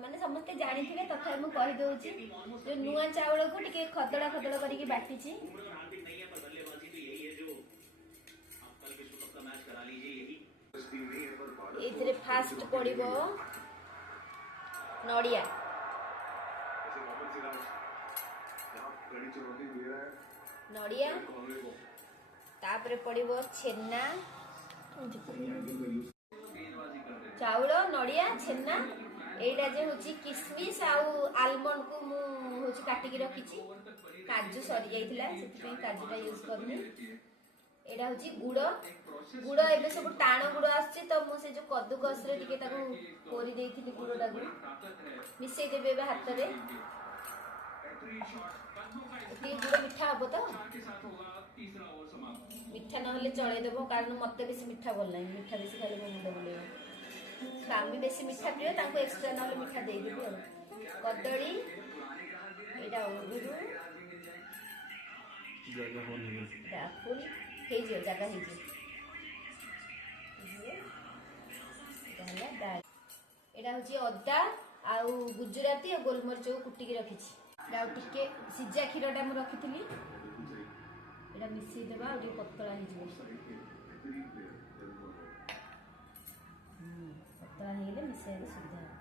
माने समस्ते जानी थे तथा मु कहि दउची जो नुआ चावल को टिके खदड़ा खदड़ा करके बाटीची एथरे फास्ट पड़िबो नडिया नडिया तापरे पड़िबो छेना चाउल नडिया छेना एटा जे होची किसमिस आउ आलमंड को मु होची काटी के रखिची काजू सरी जाइतिला सेति पे काजूटा यूज करनी एटा होची गुड़ गुड़ एबे सब टाण गुड़ आछि त मु से जो कद्दू कस रे टिके ताको कोरी देइथिली गुड़टा को मिसै देबे बे हाथ रे टी गुड़ मिठा हबो त मिठा नहले चले देबो कारण मते बेसी मिठा बोल नै मिठा बेसी खाली मुंड बुलेबो स्वामी बेसी मिठा प्रिय ताको एक्स्ट्रा नहले मिठा दे देबो कदली एटा अंगूर जगह होनी राफुल हे जे जगह हे जे एटा होची अदा आउ गुजराती और गोलमरिच को कुटी के रखिछि एटा टिके सिजा खीरटा मु रखिथिली एटा मिसी देबा और टिके पतला हे जे पतला हेले मिसे सुविधा